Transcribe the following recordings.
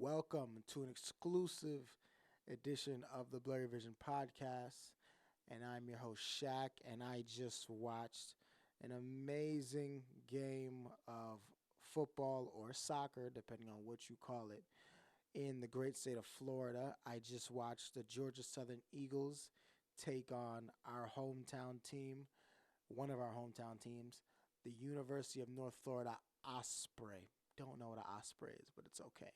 Welcome to an exclusive edition of the Blurry Vision podcast. And I'm your host, Shaq, and I just watched an amazing game of football or soccer, depending on what you call it, in the great state of Florida. I just watched the Georgia Southern Eagles take on our hometown team, one of our hometown teams, the University of North Florida Osprey. Don't know what an Osprey is, but it's okay.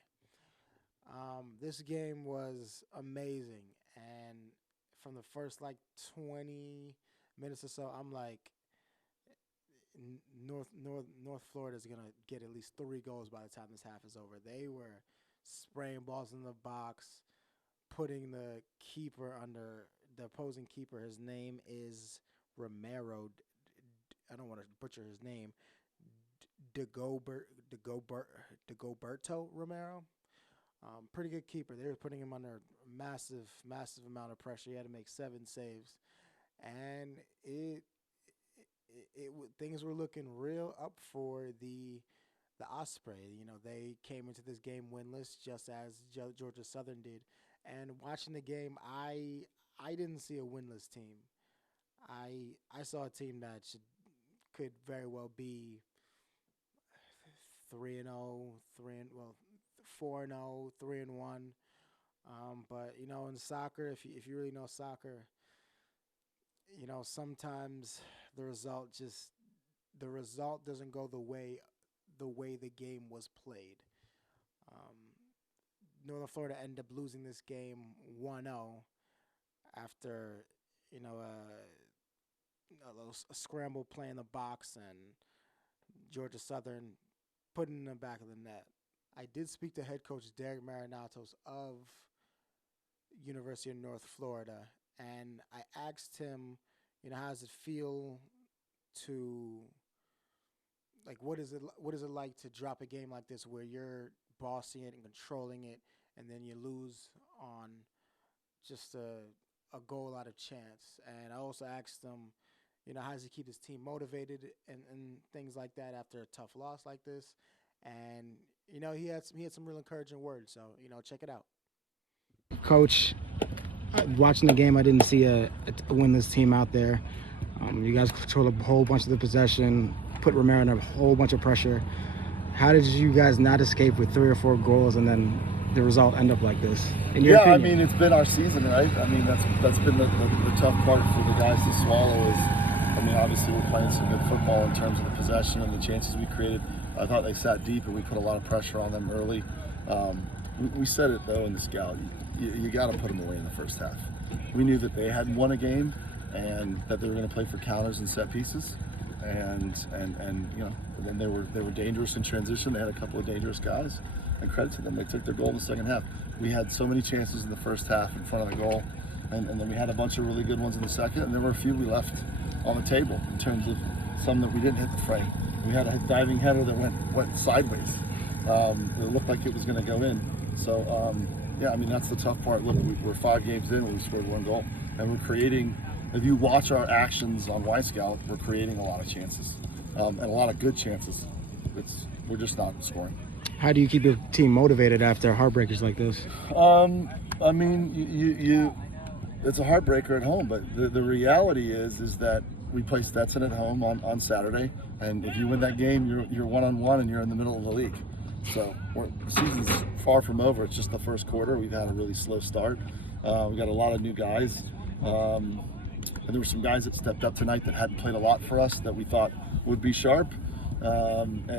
This game was amazing, and from the first 20 minutes or so, I'm like, North Florida is gonna get at least 3 goals by the time this half is over. They were spraying balls in the box, putting the keeper under the opposing keeper. His name is Romero. I don't want to butcher his name. Dagoberto Romero. Pretty good keeper. They were putting him under massive amount of pressure. He had to make 7 saves, and things were looking real up for the Osprey. You know, they came into this game winless, just as Georgia Southern did. And watching the game, I didn't see a winless team. I saw a team that could very well be 3-0, 4-0, 3-1. But in soccer, if you really know soccer, sometimes the result doesn't go the way the game was played. Northern Florida ended up losing this game 1-0 after a scramble play in the box and Georgia Southern putting in the back of the net. I did speak to head coach Derek Marinatos of University of North Florida, and I asked him, how does it feel to, what is it like to drop a game like this where you're bossing it and controlling it, and then you lose on just a goal out of chance? And I also asked him, how does he keep his team motivated and things like that after a tough loss like this? And he had some real encouraging words. So check it out. Coach, watching the game, I didn't see a winless team out there. You guys controlled a whole bunch of the possession, put Romero under a whole bunch of pressure. How did you guys not escape with 3 or 4 goals and then the result end up like this? Yeah, opinion? I mean, it's been our season, right? I mean, that's been the tough part for the guys to swallow is, obviously we're playing some good football in terms of the possession and the chances we created. I thought they sat deep and we put a lot of pressure on them early. We said it though in the scout, you got to put them away in the first half. We knew that they hadn't won a game and that they were going to play for counters and set pieces, and then they were dangerous in transition. They had a couple of dangerous guys, and credit to them, they took their goal in the second half. We had so many chances in the first half in front of the goal, and then we had a bunch of really good ones in the second, and there were a few we left on the table in terms of some that we didn't hit the frame. We had a diving header that went sideways. It looked like it was going to go in. So, that's the tough part. Look, we're 5 games in, we scored 1 goal, and we're creating. If you watch our actions on Y Scout, we're creating a lot of chances, and a lot of good chances. We're just not scoring. How do you keep your team motivated after heartbreakers like this? It's a heartbreaker at home, but the reality is that we play Stetson at home on Saturday, and if you win that game, you're 1-on-1 and you're in the middle of the league. So the season's far from over. It's just the first quarter. We've had a really slow start. We got a lot of new guys, and there were some guys that stepped up tonight that hadn't played a lot for us that we thought would be sharp. And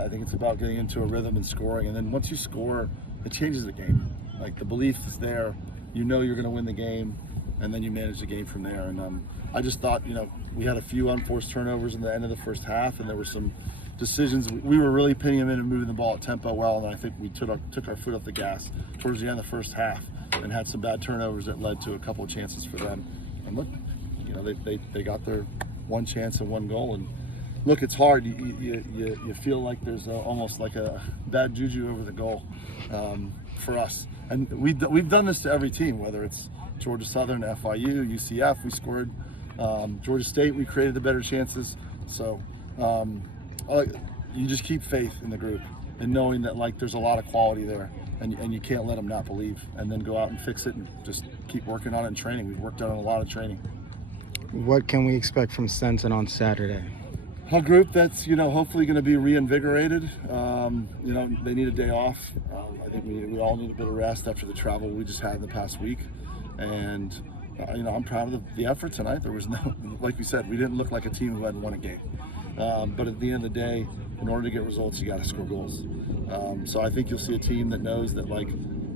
I think it's about getting into a rhythm and scoring. And then once you score, it changes the game. The belief is there. You're going to win the game, and then you manage the game from there. And I just thought, we had a few unforced turnovers in the end of the first half, and there were some decisions. We were really pinning them in and moving the ball at tempo well, and I think we took our foot off the gas towards the end of the first half and had some bad turnovers that led to a couple of chances for them. And look, they got their 1 chance and 1 goal. And look, it's hard. You feel like there's almost like a bad juju over the goal for us. And we've done this to every team, whether it's Georgia Southern, FIU, UCF. We scored. Georgia State, we created the better chances. So you just keep faith in the group and knowing that there's a lot of quality there. and you can't let them not believe, and then go out and fix it and just keep working on it in training. We've worked on a lot of training. What can we expect from Stenson on Saturday? A group that's hopefully going to be reinvigorated. They need a day off. I think we all need a bit of rest after the travel we just had in the past week, and I'm proud of the effort tonight. There was no, like we said, we didn't look like a team who hadn't won a game. But at the end of the day, in order to get results, you got to score goals. So I think you'll see a team that knows that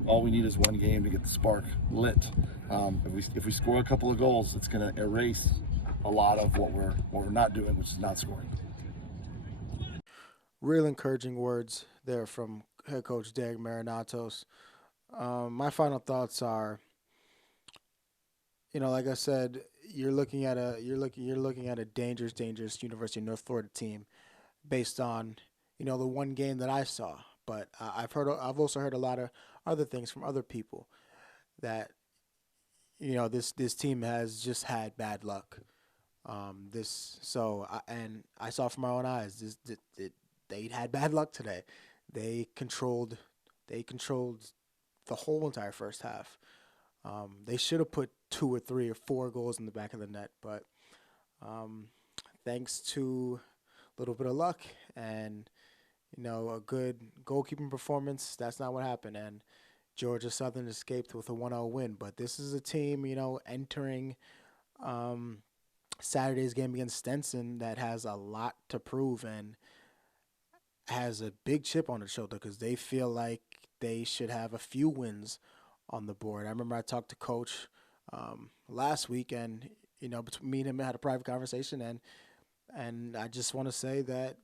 all we need is one game to get the spark lit. If we score a couple of goals, it's going to erase a lot of what we're not doing, which is not scoring. Real encouraging words there from head coach Derek Marinatos. My final thoughts are, like I said, you're looking at a dangerous University of North Florida team based on the one game that I saw. But I've also heard a lot of other things from other people that this team has just had bad luck. I saw from my own eyes they had bad luck today. They controlled the whole entire first half. They should have put 2 or 3 or 4 goals in the back of the net, but thanks to a little bit of luck and a good goalkeeping performance, that's not what happened. And Georgia Southern escaped with a 1-0 win. But this is a team, entering Saturday's game against Stenson that has a lot to prove and has a big chip on its shoulder because they feel like they should have a few wins on the board. I remember I talked to Coach last week, and between me and him had a private conversation, and I just want to say that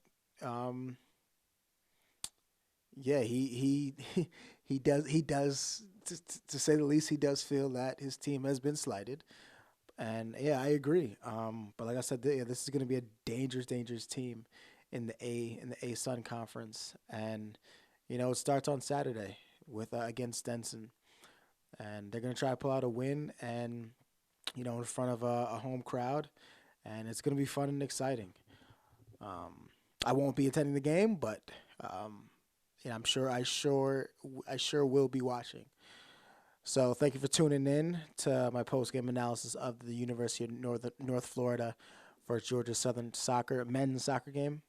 he does to say the least, he does feel that his team has been slighted, and I agree. But like I said, this is going to be a dangerous team in the A Sun Conference, and it starts on Saturday with against Stenson, and they're going to try to pull out a win, and in front of a home crowd, and it's going to be fun and exciting. I won't be attending the game, but I'm sure I sure will be watching. So thank you for tuning in to my post-game analysis of the University of North Florida versus Georgia Southern men's soccer game.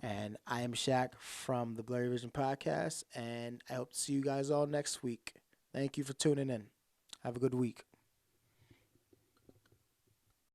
And I am Shaq from the Blurry Vision podcast, and I hope to see you guys all next week. Thank you for tuning in. Have a good week.